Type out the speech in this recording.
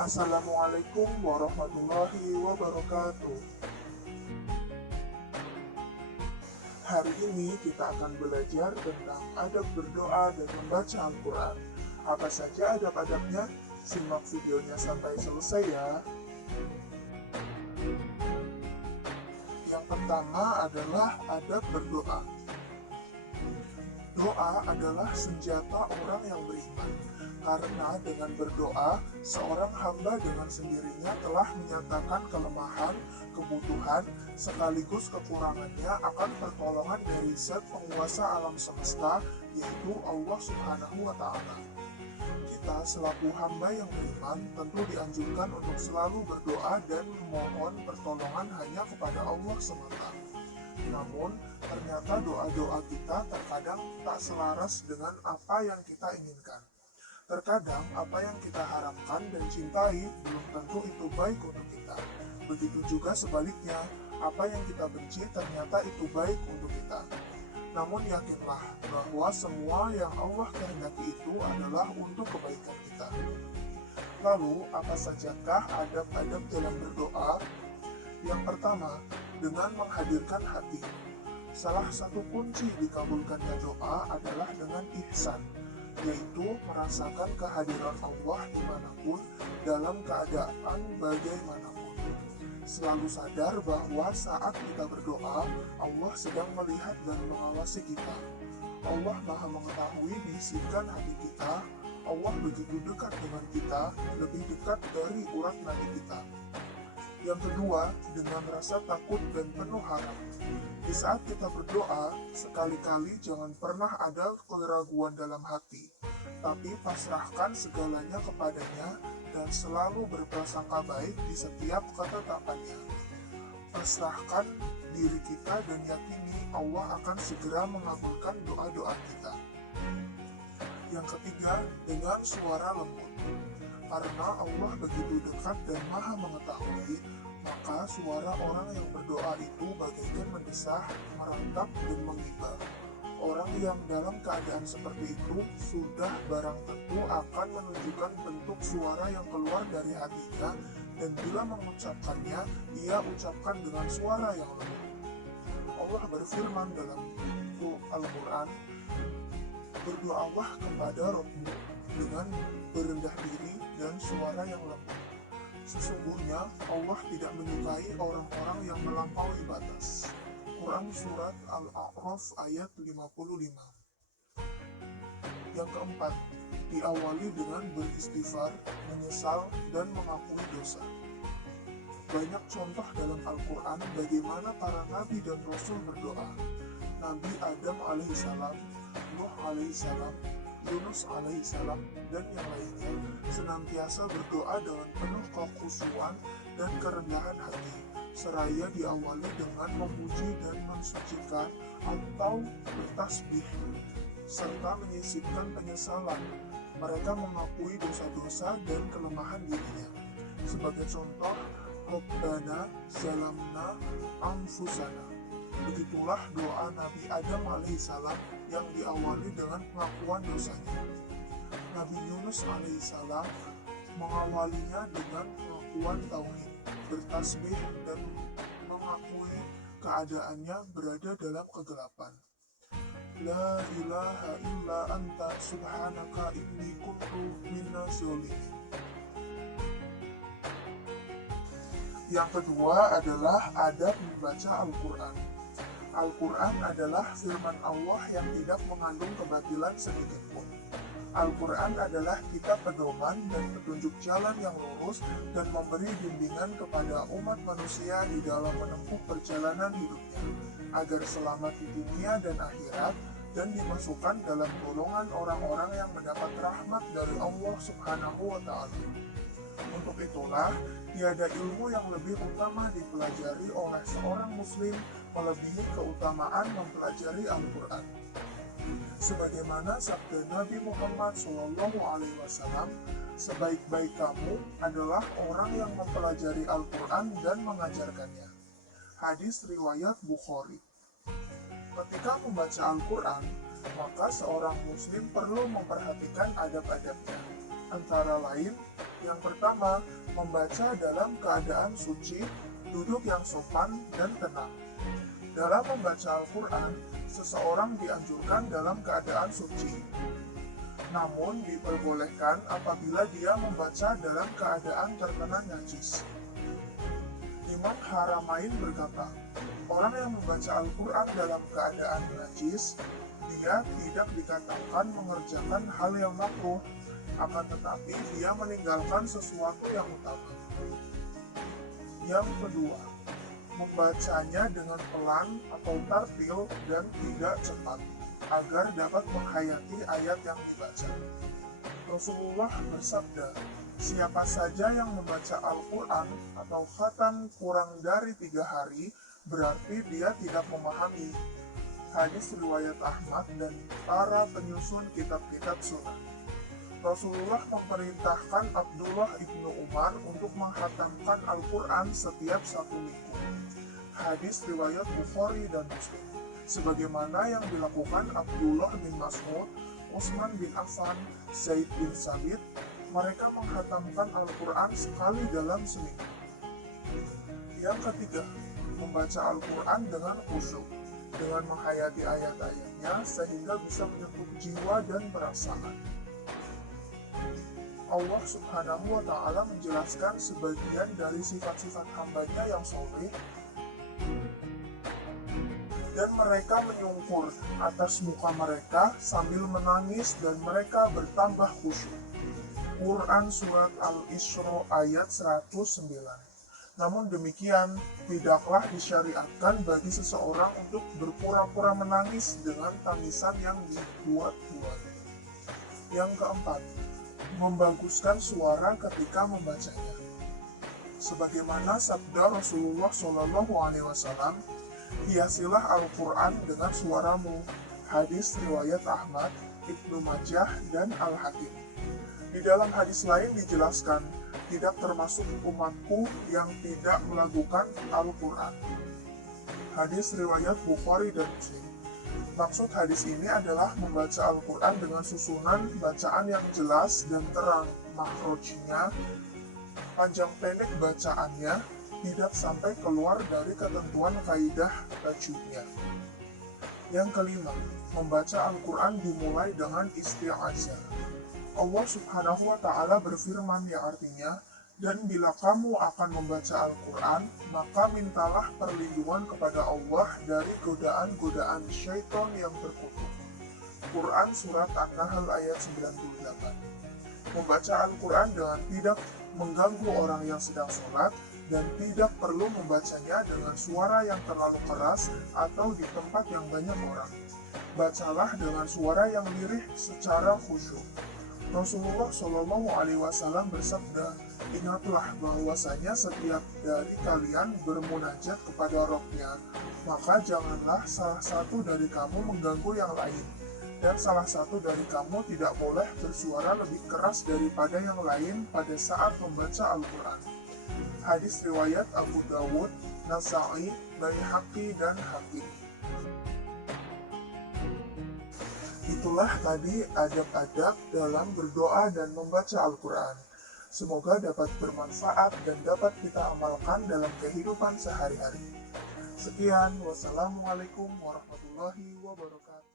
Assalamualaikum warahmatullahi wabarakatuh. Hari ini kita akan belajar tentang adab berdoa dan membaca Al-Quran. Apa saja adab-adabnya? Simak videonya sampai selesai ya. Yang pertama adalah adab berdoa. Doa adalah senjata orang yang beriman, karena dengan berdoa, seorang hamba dengan sendirinya telah menyatakan kelemahan, kebutuhan, sekaligus kekurangannya akan pertolongan dari Zat penguasa alam semesta, yaitu Allah Subhanahu wa Ta'ala. Kita selaku hamba yang beriman tentu dianjurkan untuk selalu berdoa dan memohon pertolongan hanya kepada Allah semata. Namun, ternyata doa-doa kita terkadang tak selaras dengan apa yang kita inginkan. Terkadang apa yang kita harapkan dan cintai belum tentu itu baik untuk kita. Begitu juga sebaliknya, apa yang kita benci ternyata itu baik untuk kita. Namun yakinlah bahwa semua yang Allah kehendaki itu adalah untuk kebaikan kita. Lalu, apa sajakah adab-adab dalam berdoa? Yang pertama, dengan menghadirkan hati. Salah satu kunci dikabulkannya doa adalah dengan ihsan, yaitu merasakan kehadiran Allah dimanapun, dalam keadaan bagaimanapun. Selalu sadar bahwa saat kita berdoa, Allah sedang melihat dan mengawasi kita. Allah Maha mengetahui bisikan hati kita. Allah begitu dekat dengan kita, lebih dekat dari urat nadi kita. Yang kedua, dengan rasa takut dan penuh harap. Di saat kita berdoa, sekali-kali jangan pernah ada keraguan dalam hati, tapi pasrahkan segalanya kepadanya dan selalu berprasangka baik di setiap ketetapannya. Pasrahkan diri kita dan yakini Allah akan segera mengabulkan doa-doa kita. Yang ketiga, dengan suara lembut. Karena Allah begitu dekat dan Maha mengetahui, maka suara orang yang berdoa itu bagaikan mendesah, merantap, dan menggibah. Orang yang dalam keadaan seperti itu sudah barang tentu akan menunjukkan bentuk suara yang keluar dari hatinya, dan bila mengucapkannya, ia ucapkan dengan suara yang lembut. Allah berfirman dalam Al-Quran, berdoalah kepada Rabbmu dengan berendah diri dan suara yang lembut. Sesungguhnya Allah tidak menyukai orang-orang yang melampaui batas. Quran Surat Al-A'raf ayat 55. Yang keempat, diawali dengan beristighfar, menyesal, dan mengakui dosa. Banyak contoh dalam Al-Quran bagaimana para nabi dan rasul berdoa. Nabi Adam alaihissalam, Nuh alaihissalam, Yunus alaihissalam, dan yang lainnya senantiasa berdoa dengan penuh kekhusyuan dan kerendahan hati, seraya diawali dengan memuji dan mensucikan atau bertasbih, serta menyisipkan penyesalan. Mereka mengakui dosa-dosa dan kelemahan dirinya. Sebagai contoh, Rabbana zalamna anfusana. Begitulah doa Nabi Adam alaihissalam yang diawali dengan pengakuan dosanya. Nabi Yunus alaihissalam mengawalinya dengan pengakuan tauhid, bertasbih, dan mengakui keadaannya berada dalam kegelapan. La ilaha illa anta subhanaka inni kuntu minaz zalimin. Yang kedua adalah adab membaca Al-Quran. Al-Quran adalah firman Allah yang tidak mengandung kebatilan sedikitpun. Al-Quran adalah kitab pedoman dan petunjuk jalan yang lurus dan memberi bimbingan kepada umat manusia di dalam menempuh perjalanan hidupnya, agar selamat di dunia dan akhirat, dan dimasukkan dalam golongan orang-orang yang mendapat rahmat dari Allah Subhanahu wa Ta'ala. Untuk itulah, tiada ilmu yang lebih utama dipelajari oleh seorang muslim melebihi keutamaan mempelajari Al-Quran. Sebagaimana sabda Nabi Muhammad SAW, sebaik-baik kamu adalah orang yang mempelajari Al-Quran dan mengajarkannya. Hadis riwayat Bukhari. Ketika membaca Al-Quran, maka seorang muslim perlu memperhatikan adab-adabnya. antara lain, yang pertama, membaca dalam keadaan suci, duduk yang sopan dan tenang. Dalam membaca Al-Quran, seseorang dianjurkan dalam keadaan suci. Namun, diperbolehkan apabila dia membaca dalam keadaan terkena najis. Imam Haramain berkata, orang yang membaca Al-Quran dalam keadaan najis, dia tidak dikatakan mengerjakan hal yang makruh, akan tetapi dia meninggalkan sesuatu yang utama. Yang kedua, membacanya dengan pelan atau tartil dan tidak cepat, agar dapat menghayati ayat yang dibaca. Rasulullah bersabda, siapa saja yang membaca Al-Quran atau khatam kurang dari 3 hari, berarti dia tidak memahami. Hadis riwayat Ahmad dan para penyusun kitab-kitab sunnah. Rasulullah memerintahkan Abdullah ibnu Umar untuk menghatamkan Al-Quran setiap 1 minggu. Hadis riwayat Bukhari dan Muslim. Sebagaimana yang dilakukan Abdullah bin Mas'ud, Utsman bin Affan, Zaid bin Sabit, mereka menghatamkan Al-Quran sekali dalam seminggu. Yang ketiga, membaca Al-Quran dengan khusyuk, dengan menghayati ayat-ayatnya sehingga bisa menyentuh jiwa dan perasaan. Allah Subhanahu wa Ta'ala menjelaskan sebagian dari sifat-sifat hambanya yang soleh, dan mereka menyungkur atas muka mereka sambil menangis dan mereka bertambah khusyuk. Quran Surat Al-Isra ayat 109. Namun demikian, tidaklah disyariatkan bagi seseorang untuk berpura-pura menangis dengan tangisan yang dibuat-buat. Yang keempat, membaguskan suara ketika membacanya. Sebagaimana sabda Rasulullah SAW, hiasilah Al-Quran dengan suaramu. Hadis riwayat Ahmad, Ibnu Majah, dan Al-Hakim. Di dalam hadis lain dijelaskan, tidak termasuk umatku yang tidak melakukan Al-Quran. Hadis riwayat Bukhari dan Muslim. Maksud hadis ini adalah membaca Al-Quran dengan susunan bacaan yang jelas dan terang, makhrajnya, panjang pendek bacaannya, tidak sampai keluar dari ketentuan kaidah tajwidnya. Yang kelima, membaca Al-Quran dimulai dengan isti'azah. Allah Subhanahu wa Ta'ala berfirman yang artinya, dan bila kamu akan membaca Al-Quran, maka mintalah perlindungan kepada Allah dari godaan-godaan syaitan yang berkutuk. Quran Surat An-Nahl ayat 98. Membaca Al-Quran dengan tidak mengganggu orang yang sedang sholat, dan tidak perlu membacanya dengan suara yang terlalu keras atau di tempat yang banyak orang. Bacalah dengan suara yang lirih secara khusyuk. Rasulullah Shallallahu Alaihi Wasallam bersabda, ingatlah bahwasanya setiap dari kalian bermunajat kepada Rabb-Nya, maka janganlah salah satu dari kamu mengganggu yang lain, dan salah satu dari kamu tidak boleh bersuara lebih keras daripada yang lain pada saat membaca Al-Quran. Hadis riwayat Abu Dawud, Nasa'i, Baihaqi, dan Hakim. Itulah tadi adab-adab dalam berdoa dan membaca Al-Quran. Semoga dapat bermanfaat dan dapat kita amalkan dalam kehidupan sehari-hari. Sekian, wassalamualaikum warahmatullahi wabarakatuh.